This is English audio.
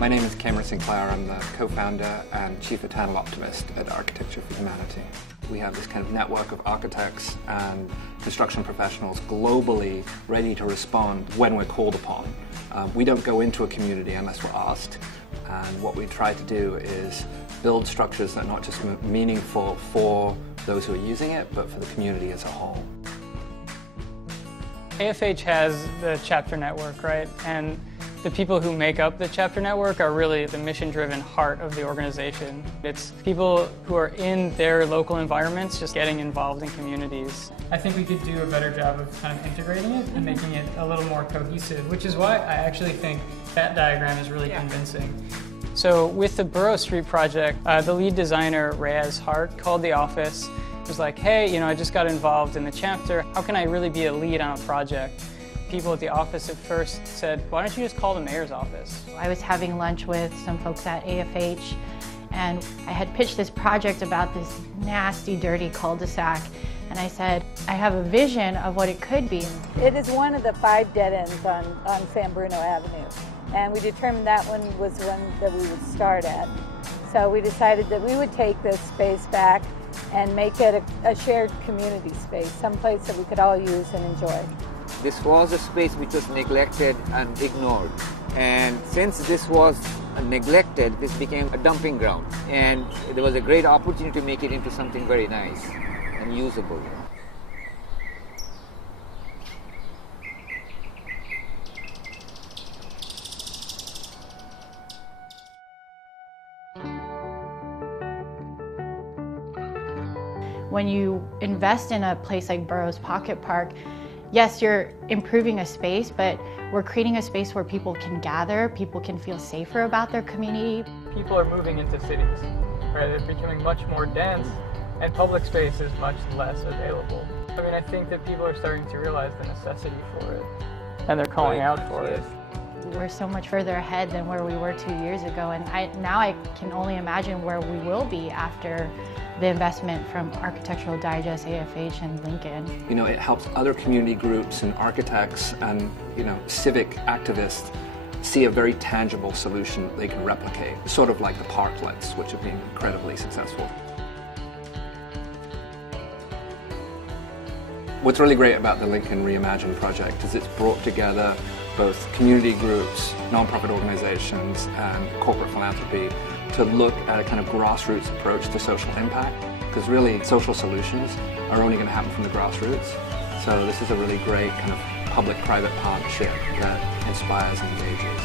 My name is Cameron Sinclair. I'm the co-founder and chief eternal optimist at Architecture for Humanity. We have this kind of network of architects and construction professionals globally ready to respond when we're called upon. We don't go into a community unless we're asked, and what we try to do is build structures that are not just meaningful for those who are using it, but for the community as a whole. AFH has the chapter network, right? And the people who make up the chapter network are really the mission-driven heart of the organization. It's people who are in their local environments just getting involved in communities. I think we could do a better job of kind of integrating it and making it a little more cohesive, which is why I actually think that diagram is really convincing. So with the Borough Street project, the lead designer, Reyes Hart, called the office, was like, hey, I just got involved in the chapter. How can I really be a lead on a project? People at the office at first said, why don't you just call the mayor's office? I was having lunch with some folks at AFH, and I had pitched this project about this nasty, dirty cul-de-sac. And I said, I have a vision of what it could be. It is one of the 5 dead ends on San Bruno Avenue. And we determined that one was one that we would start at. So we decided that we would take this space back and make it a shared community space, someplace that we could all use and enjoy. This was a space which was neglected and ignored. And since this was neglected, this became a dumping ground. And there was a great opportunity to make it into something very nice and usable. When you invest in a place like Burroughs Pocket Park, yes, you're improving a space, but we're creating a space where people can gather, people can feel safer about their community. People are moving into cities, right? They're becoming much more dense, and public space is much less available. I think that people are starting to realize the necessity for it, and they're calling out for it. We're so much further ahead than where we were 2 years ago, and now I can only imagine where we will be after the investment from Architectural Digest, AFH, and Lincoln. It helps other community groups and architects and civic activists see a very tangible solution that they can replicate, sort of like the parklets, which have been incredibly successful. What's really great about the Lincoln Reimagine project is it's brought together both community groups, non-profit organizations, and corporate philanthropy to look at a kind of grassroots approach to social impact, because really social solutions are only going to happen from the grassroots. So this is a really great kind of public-private partnership that inspires and engages.